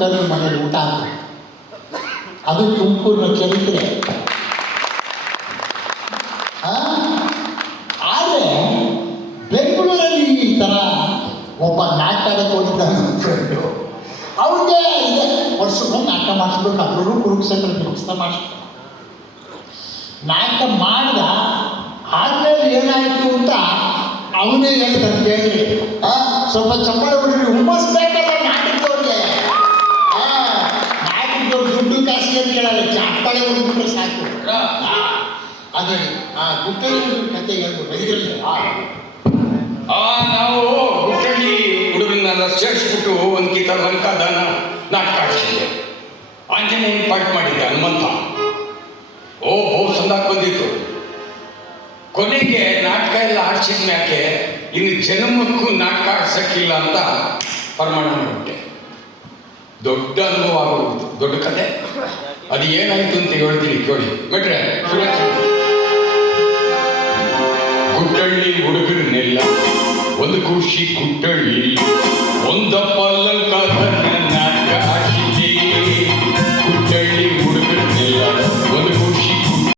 ಕರೆದು ಮನೇಲಿ ಊಟ ಹಾಕಿ. ಅದು ತುಮಕೂರಿನ ಚರಿತ್ರೆ. ಆದರೆ ಬೆಂಗಳೂರಲ್ಲಿ ಈ ಥರ ಒಬ್ಬ ನಾಟಕಕ್ಕೆ ಹೋಗಿದ್ದ ನನ್ನ ಫ್ರೆಂಡು, ಅವ್ರಿಗೆ ಇದೆ ವರ್ಷಕ್ಕೊಂದು ನಾಟಕ ಮಾಡಿಸ್ಬೇಕು, ಅದ್ರಲ್ಲೂ ಕುರುಕ್ಷೇತ್ರ ದುರ್ಗಿಸ್ತಾ ಮಾಡಿಸ್ಬೇಕು. ನಾಟಕ ಮಾಡಿದ ಆದ್ಮೇಲೆ ಏನಾಯಿತು ಅಂತ ಅವನೇ ಹೇಳ್ತಾನೆ ಕೇಳಿ. ಸ್ವಲ್ಪ ಚಪ್ಪಾಳೆ ಹೊಡಿರಿ, ಹುಮ್ಮಸ್ಬೇಕಲ್ಲ ನಾಟಕದವ್ರಿಗೆ. ನಾಟಕದವ್ರು ದುಡ್ಡು ಕಾಸಿ ಅಂತ ಕೇಳಲ್ಲ, ಚಪ್ಪಾಳೆ ಹೊಡಿಬಿಟ್ರೆ ಸಾಕು. ಅದೇ ಗುಟ್ಟಳ್ಳಿ ಕತೆ ಹೇಳ್ಬೋದು ಇದರಲ್ಲಿ. ನಾವು ಗುಟ್ಟಳ್ಳಿ ಹುಡುಗರನ್ನೆಲ್ಲ ಸೇರಿಸ್ಬಿಟ್ಟು ಒಂದು ಗೀತ ಲಂಕಾದಾನ ನಾಟಕ ಆಡಿಸಿದ್ದೆ. ಆಂಜನೇಯನ ಪಾಠ ಮಾಡಿದ್ದೆ ಹನುಮಂತ. ಬಹು ಸಂದಾಕ್ ಬಂದಿತ್ತು. ಕೊನೆಗೆ ನಾಟಕ ಎಲ್ಲ ಆಡಿಸಿದ ಮ್ಯಾಕೆ ಇನ್ನು ಜನ್ಮಕ್ಕೂ ನಾಟಕ ಆಡ್ಸಕ್ಕಿಲ್ಲ ಅಂತ ಪ್ರಮಾಣ ಮಾಡಿಬಿಟ್ಟೆ. ದೊಡ್ಡ ಅನುಭವ ಆಗೋಗ್ಬಿಟ್ಟು, ದೊಡ್ಡ ಕತೆ. ಅದು ಏನಾಯ್ತು ಅಂತ ಹೇಳ್ತೀನಿ ಕೇಳಿ. ಬಿಟ್ರೆ ಗುಟ್ಟಳ್ಳಿ ಹುಡುಗರನ್ನೆಲ್ಲ ಒಂದು ಖುಷಿ ಗುಟ್ಟಳ್ಳಿ